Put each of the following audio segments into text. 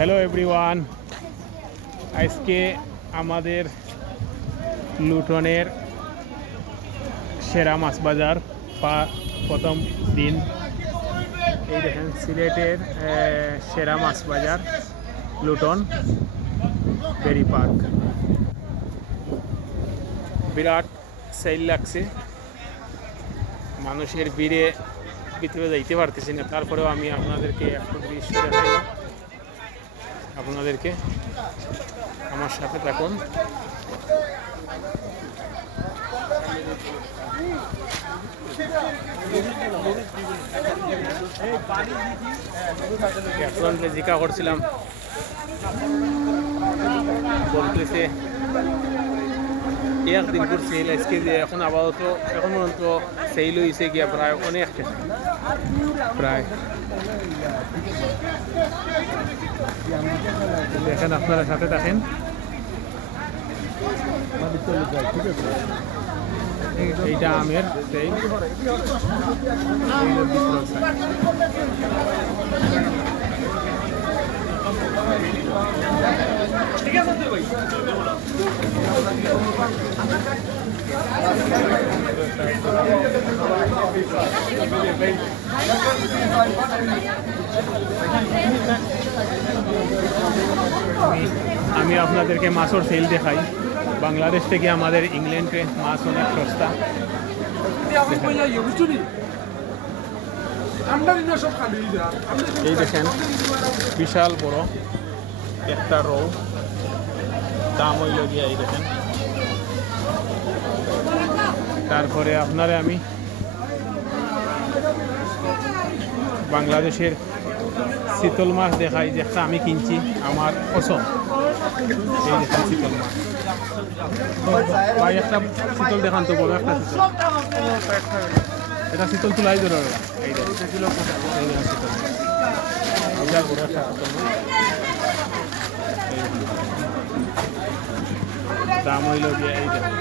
Hello everyone, আজকে আমাদের লুটনের সেরা মাছ বাজার প্রথম দিন। এই দেখেন সিলেটের সেরা মাছ বাজার লুটন বেরি পার্ক। বিরাট সেল লাগছে, মানুষের ভিড়ে ভিতরে যাইতে পারতেছি না। তারপরেও আমি আপনাদেরকে একটু দৃশ্য দেখাই, আপনাদেরকে আমার সাথে থাকুন। এখন জিজ্ঞাসা করছিলাম, বলতেছে একদিন করে সেল আজকে যে এখন আপাতত এখন পর্যন্ত সেল হয়েছে গিয়া প্রায় অনেক প্রায় দেখেন, আপনারা সাথে দেখেন। এইটা আমের সেল, ঠিক আছে ভাই। আমি আপনাদেরকে মাছের সেল দেখাই। বাংলাদেশ থেকে আমাদের ইংল্যান্ডে মাছ অনেক সস্তা। এই দেখেন বিশাল বড় একটা রৌ, দাম হইল গিয়া এই দেখেন। তারপরে আপনারে আমি বাংলাদেশের শীতল মাছ দেখাই, যেটা আমি কিনছি আমার পছন্দ। এই দেখেন শীতল মাছ, ভাই একটা শীতল দেখান তো, বড় একটা শীতল। এটা শীতল তুলাই ধরে এই দেখেন শীতল, বিশাল বড় একটা শীতল মাছ। দাম হইল গিয়া এই দেখেন,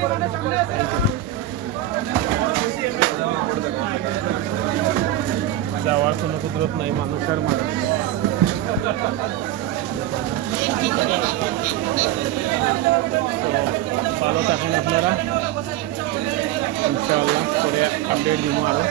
যাওয়ার কোনো কুদরত নাই মানুষের মাঝে। ভালো থাকেন আপনারা, ইনশাআল্লাহ পরে আপডেট দিব আরো।